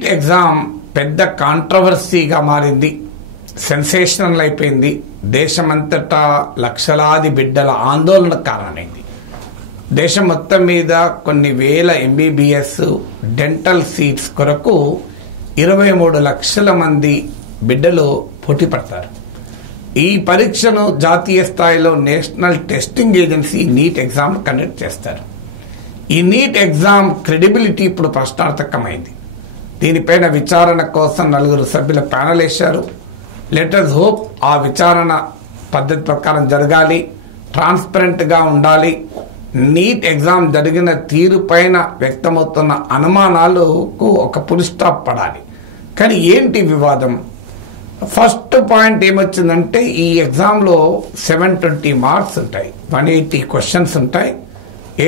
NEET exam పెద్ద కాంట్రవర్సీగా మారింది, sensational అయిపోయింది. దేశమంతటా లక్షలాది బిడ్డల ఆందోళన కారణమైంది. దేశం మొత్తం మీద కొన్ని వేల ఎంబీబీఎస్ డెంటల్ సీట్స్ కొరకు 23 లక్షల మంది బిడ్డలు పోటీ పడతారు. ఈ పరీక్షను జాతీయ స్థాయిలో national testing agency NEET exam conduct చేస్తారు. ఈ నీట్ ఎగ్జామ్ క్రెడిబిలిటీ ఇప్పుడు ప్రశ్నార్థకమైంది. దీనిపైన విచారణ కోసం 4 సభ్యుల ప్యానెల్ వేశారు. లెటర్స్ హోప్ ఆ విచారణ పద్ధతి ప్రకారం జరగాలి, ట్రాన్స్పరెంట్గా ఉండాలి. నీట్ ఎగ్జామ్ జరిగిన తీరు పైన వ్యక్తమవుతున్న అనుమానాలకు ఒక పుల్ స్టాప్ పడాలి. కానీ ఏంటి వివాదం? ఫస్ట్ పాయింట్ ఏమొచ్చిందంటే, ఈ ఎగ్జామ్లో 720 మార్క్స్ ఉంటాయి, 180 క్వశ్చన్స్ ఉంటాయి,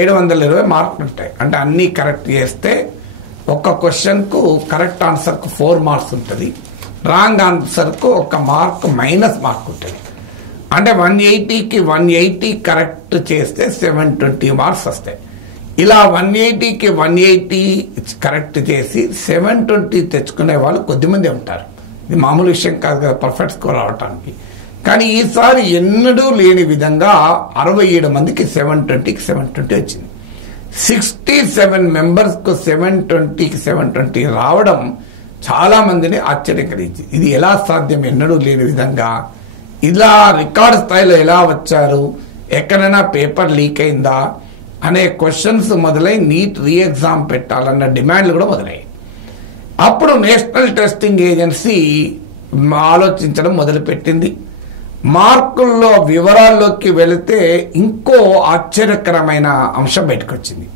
720 మార్కులు ఉంటాయి. అంటే అన్నీ కరెక్ట్ చేస్తే ఒక్క క్వశ్చన్కు కరెక్ట్ ఆన్సర్కు 4 మార్క్స్ ఉంటుంది, రాంగ్ ఆన్సర్కు ఒక మార్క్ మైనస్ మార్క్ ఉంటుంది. అంటే 180కి 180 కరెక్ట్ చేస్తే 720 మార్క్స్ వస్తాయి. ఇలా 180కి 180 కరెక్ట్ చేసి 720 తెచ్చుకునే వాళ్ళు కొద్దిమంది ఉంటారు. ఇది మామూలు విషయం కాదు కదా పర్ఫెక్ట్ స్కోర్ అవటానికి. కానీ ఈసారి ఎన్నడూ లేని విధంగా 67 మందికి 720కి 720 వచ్చింది. 67 మెంబర్స్కు 720కి 720 రావడం చాలా మందిని ఆశ్చర్యం కలిగించింది. ఇది ఎలా సాధ్యం? ఎన్నడూ లేని విధంగా ఇలా రికార్డ్ స్థాయిలో ఎలా వచ్చారు? ఎక్కడైనా పేపర్ లీక్ అయిందా అనే క్వశ్చన్స్ మొదలై నీట్ రీ ఎగ్జామ్ పెట్టాలన్న డిమాండ్లు కూడా మొదలయ్యాయి. అప్పుడు నేషనల్ టెస్టింగ్ ఏజెన్సీ ఆలోచించడం మొదలుపెట్టింది. మార్కుల్లో వివరాల్లోకి వెళితే ఇంకో ఆశ్చర్యకరమైన అంశం బయటకు వచ్చింది.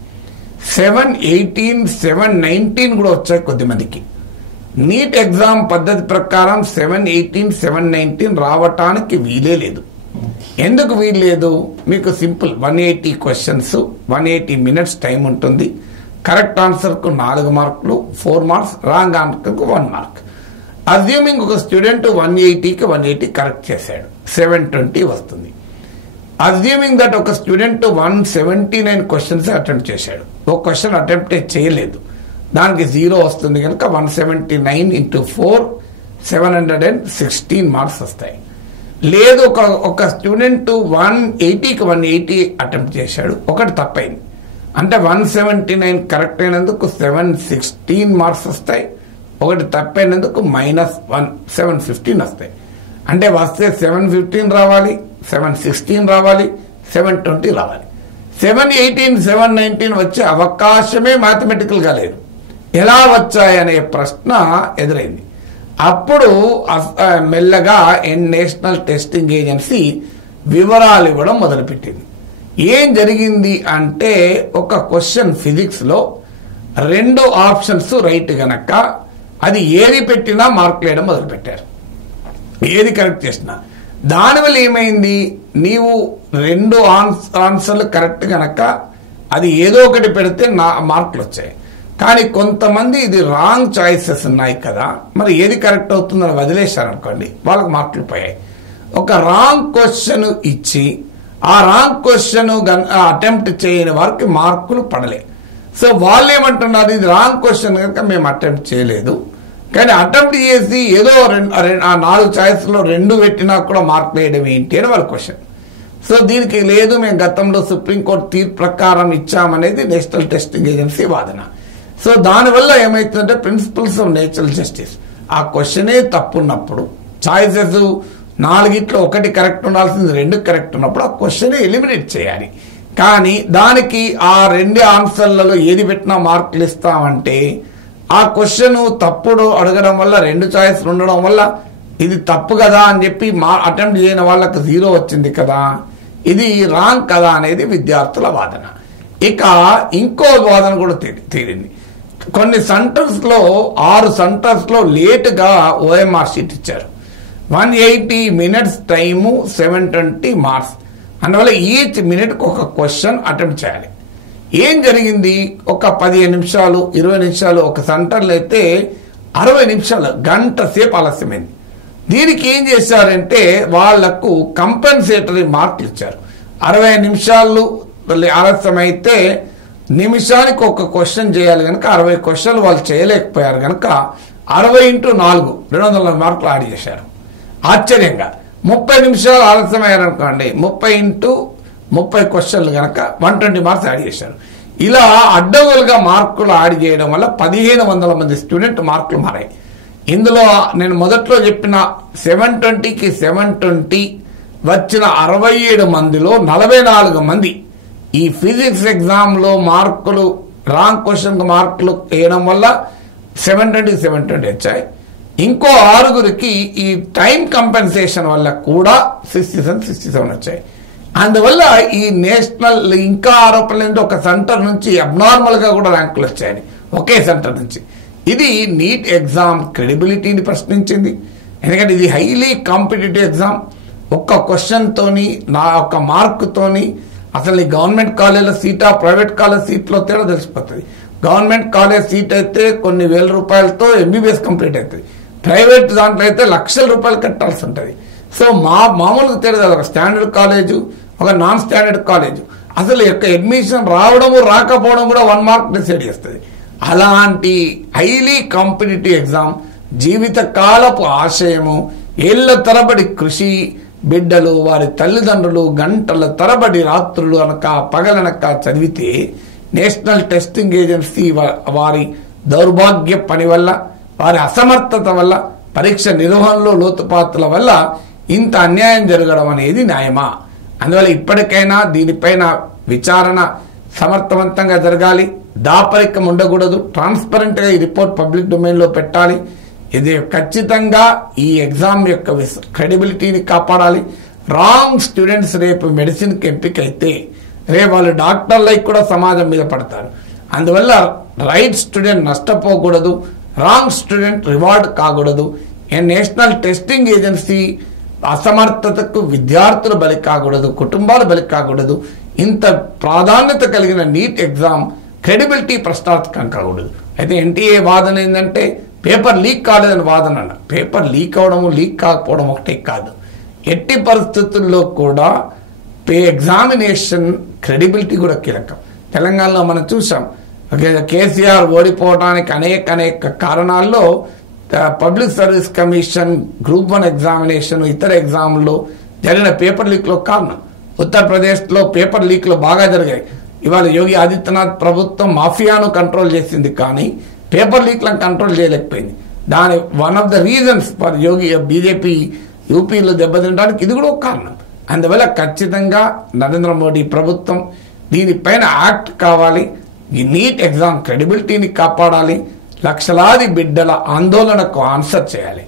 718, 719 కూడా వచ్చాయి కొద్దిమందికి. నీట్ ఎగ్జామ్ పద్ధతి ప్రకారం 718, 719 రావటానికి వీలే లేదు. ఎందుకు వీల్లేదు? మీకు సింపుల్, 180 క్వశ్చన్స్, 180 మినిట్స్ టైం ఉంటుంది. కరెక్ట్ ఆన్సర్కు 4 మార్కులు, 4 మార్క్స్, రాంగ్ ఆన్సర్కు 1 మార్క్. అజ్యూమింగ్ ఒక స్టూడెంట్ 180కి 180 కరెక్ట్ చేశాడు, 720 వస్తుంది. అజ్యూమింగ్ దట్ ఒక స్టూడెంట్ 179 క్వశ్చన్స్ అటెంప్ట్ చేశాడు, ఒక క్వశ్చన్ అటెంప్ట్ చేయలేదు, దానికి 0 వస్తుంది. కనుక 179 into 4 716 మార్క్స్ వస్తాయి. లేదు ఒక స్టూడెంట్ 180కి 180 అటెంప్ట్ చేశాడు, ఒకటి తప్పైంది, అంటే 179 కరెక్ట్ అయినందుకు 716 మార్క్స్ వస్తాయి, ఒకటి తప్పైనందుకు -715 వస్తాయి. అంటే వస్తే 715 రావాలి, 716 రావాలి, 720 రావాలి. 718, 719 వచ్చే అవకాశమే మ్యాథమెటికల్గా లేదు. ఎలా వచ్చాయనే ప్రశ్న ఎదురైంది. అప్పుడు మెల్లగా నేషనల్ టెస్టింగ్ ఏజెన్సీ వివరాలు ఇవ్వడం మొదలుపెట్టింది. ఏం జరిగింది అంటే, ఒక క్వశ్చన్ ఫిజిక్స్లో 2 ఆప్షన్స్ రైట్ గనక అది ఏది పెట్టినా మార్కులు వేయడం మొదలుపెట్టారు, ఏది కరెక్ట్ చేసినా. దానివల్ల ఏమైంది, నీవు 2 ఆన్సర్లు కరెక్ట్ గనక అది ఏదో ఒకటి పెడితే మార్కులు వచ్చాయి. కానీ కొంతమంది ఇది రాంగ్ చాయిసెస్ ఉన్నాయి కదా, మరి ఏది కరెక్ట్ అవుతుందని వదిలేశారనుకోండి, వాళ్ళకి మార్కులు పోయాయి. ఒక రాంగ్ క్వశ్చన్ ఇచ్చి ఆ రాంగ్ క్వశ్చన్ అటెంప్ట్ చేయని వారికి మార్కులు పడలే. సో వాళ్ళు ఏమంటున్నారు, ఇది రాంగ్ క్వశ్చన్ కనుక మేము అటెంప్ట్ చేయలేదు, కానీ అటెంప్ట్ చేసి ఏదో 4 ఛాయిస్లో 2 పెట్టినా కూడా మార్కులు వేయడం ఏంటి అని వాళ్ళ క్వశ్చన్. సో దీనికి లేదు, మేము గతంలో సుప్రీంకోర్టు తీర్పు ప్రకారం ఇచ్చామనేది నేషనల్ టెస్టింగ్ ఏజెన్సీ వాదన. సో దానివల్ల ఏమవుతుందంటే, ప్రిన్సిపల్స్ ఆఫ్ నేచురల్ జస్టిస్, ఆ క్వశ్చనే తప్పున్నప్పుడు, ఛాయిసెస్ 4గిట్లో 1 కరెక్ట్ ఉండాల్సింది 2 కరెక్ట్ ఉన్నప్పుడు ఆ క్వశ్చనే ఎలిమినేట్ చేయాలి. కానీ దానికి ఆ 2 ఆన్సర్లలో ఏది పెట్టినా మార్కులు ఇస్తామంటే, ఆ క్వశ్చన్ తప్పుడు అడగడం వల్ల 2 ఛాయిస్లు ఉండడం వల్ల ఇది తప్పు కదా అని చెప్పి అటెంప్ట్ చేయని వాళ్ళకి 0 వచ్చింది కదా, ఇది రాంగ్ కదా అనేది విద్యార్థుల వాదన. ఇక ఇంకో వాదన కూడా తేలింది. కొన్ని సెంటర్స్లో 6 సెంటర్స్లో లేటుగా ఓఎంఆర్ షీట్ ఇచ్చారు. 180 మినిట్స్ టైము, 720 మార్క్స్. అందువల్ల ఈచ్ మినిట్కి ఒక క్వశ్చన్ అటెంప్ట్ చేయాలి. ఏం జరిగింది, ఒక 15 నిమిషాలు 20 నిమిషాలు ఒక సెంటర్లో అయితే 60 నిమిషాలు, గంట సేపు ఆలస్యమైంది. దీనికి ఏం చేశారంటే, వాళ్లకు కంపెన్సేటరీ మార్కులు ఇచ్చారు. 60 నిమిషాలు ఆలస్యం అయితే నిమిషానికి ఒక క్వశ్చన్ చేయాలి కనుక 60 క్వశ్చన్లు వాళ్ళు చేయలేకపోయారు కనుక 60x4 240 మార్కులు యాడ్ చేశారు. ఆశ్చర్యంగా 30 నిమిషాలు ఆలస్యమయ్యారనుకోండి 30x30 క్వశ్చన్లు కనుక 120 మార్క్స్ యాడ్ చేశారు. ఇలా అడ్డగోలుగా మార్కులు యాడ్ చేయడం వల్ల 1500 మంది స్టూడెంట్ మార్కులు మారాయి. ఇందులో నేను మొదట్లో చెప్పిన 720కి 720 వచ్చిన 67 మందిలో 44 మంది ఈ ఫిజిక్స్ ఎగ్జామ్లో మార్కులు రాంగ్ క్వశ్చన్ మార్కులు వేయడం వల్ల 720 వచ్చాయి. ఇంకో 6గురికి ఈ టైం కంపెన్సేషన్ వల్ల కూడా 67 వచ్చాయి. అందువల్ల ఈ నేషనల్ ఇంకా ఆరోపణలు ఒక సెంటర్ నుంచి అబ్నార్మల్ గా కూడా ర్యాంకులు వచ్చాయని ఒకే సెంటర్ నుంచి. ఇది నీట్ ఎగ్జామ్ క్రెడిబిలిటీని ప్రశ్నించింది. ఎందుకంటే ఇది హైలీ కాంపిటేటివ్ ఎగ్జామ్. ఒక్క క్వశ్చన్ తోని నా ఒక్క మార్కుతోని అసలు ఈ గవర్నమెంట్ కాలేజీల సీటా ప్రైవేట్ కాలేజ్ సీట్లో తేడా తెలిసిపోతుంది. గవర్నమెంట్ కాలేజ్ సీట్ అయితే కొన్ని వేల రూపాయలతో ఎంబీబీఎస్ కంప్లీట్ అవుతుంది. ప్రైవేట్ దాంట్లో అయితే లక్షల రూపాయలు కట్టాల్సి ఉంటుంది. సో మామూలుగా తెలియదు ఒక స్టాండర్డ్ కాలేజు ఒక నాన్ స్టాండర్డ్ కాలేజు అసలు యొక్క అడ్మిషన్ రావడము రాకపోవడం కూడా 1 మార్క్ డిసైడ్ చేస్తుంది. అలాంటి హైలీ కాంపిటేటివ్ ఎగ్జామ్ జీవిత కాలపు ఆశయము ఏళ్ల తరబడి కృషి బిడ్డలు వారి తల్లిదండ్రులు గంటల తరబడి రాత్రులు అనక పగలనక చదివితే నేషనల్ టెస్టింగ్ ఏజెన్సీ వారి దౌర్భాగ్య పని వల్ల వారి అసమర్థత వల్ల పరీక్ష నిర్వహణలో లోతుపాతుల వల్ల ఇంత అన్యాయం జరగడం అనేది న్యాయమా? అందువల్ల ఇప్పటికైనా దీనిపైన విచారణ సమర్థవంతంగా జరగాలి. దాపరికం ఉండకూడదు. ట్రాన్స్పరెంట్ గా ఈ రిపోర్ట్ పబ్లిక్ డొమైన్ లో పెట్టాలి. ఇది ఖచ్చితంగా ఈ ఎగ్జామ్ యొక్క క్రెడిబిలిటీని కాపాడాలి. రాంగ్ స్టూడెంట్స్ రేపు మెడిసిన్కి ఎంపిక అయితే రేపు వాళ్ళు డాక్టర్లకి కూడా సమాజం మీద పడతారు. అందువల్ల రైట్ స్టూడెంట్ నష్టపోకూడదు, రాంగ్ స్టూడెంట్ రివార్డ్ కాకూడదు. నేషనల్ టెస్టింగ్ ఏజెన్సీ అసమర్థతకు విద్యార్థులు బలి కాకూడదు, కుటుంబాలు బలి కాకూడదు. ఇంత ప్రాధాన్యత కలిగిన నీట్ ఎగ్జామ్ క్రెడిబిలిటీ ప్రశ్నార్థకం కాకూడదు. అయితే ఎన్టీఏ వాదన ఏంటంటే పేపర్ లీక్ కాలేదని వాదన. పేపర్ లీక్ అవడము లీక్ కాకపోవడం ఒకటే కాదు, ఎట్టి పరిస్థితుల్లో కూడా ఎగ్జామినేషన్ క్రెడిబిలిటీ కూడా కీలకం. తెలంగాణలో మనం చూసాం కేసీఆర్ ఓడిపోవడానికి అనేక కారణాల్లో public service commission group 1 examination ఇతర ఎగ్జామ్లో జరిగిన పేపర్ లీక్లో కారణం. ఉత్తరప్రదేశ్లో పేపర్ లీక్లు బాగా జరిగాయి. ఇవాళ యోగి ఆదిత్యనాథ్ ప్రభుత్వం మాఫియాను కంట్రోల్ చేసింది కానీ పేపర్ లీక్లను కంట్రోల్ చేయలేకపోయింది. దాని one of the reasons for Yogi BJP యూపీలో దెబ్బతినడానికి ఇది కూడా ఒక కారణం. అందువల్ల ఖచ్చితంగా నరేంద్ర మోడీ ప్రభుత్వం దీనిపైన యాక్ట్ కావాలి. ఈ నీట్ ఎగ్జామ్ క్రెడిబిలిటీని కాపాడాలి. లక్షలాది బిడ్డల ఆందోళనకు ఆన్సర్ చేయాలి.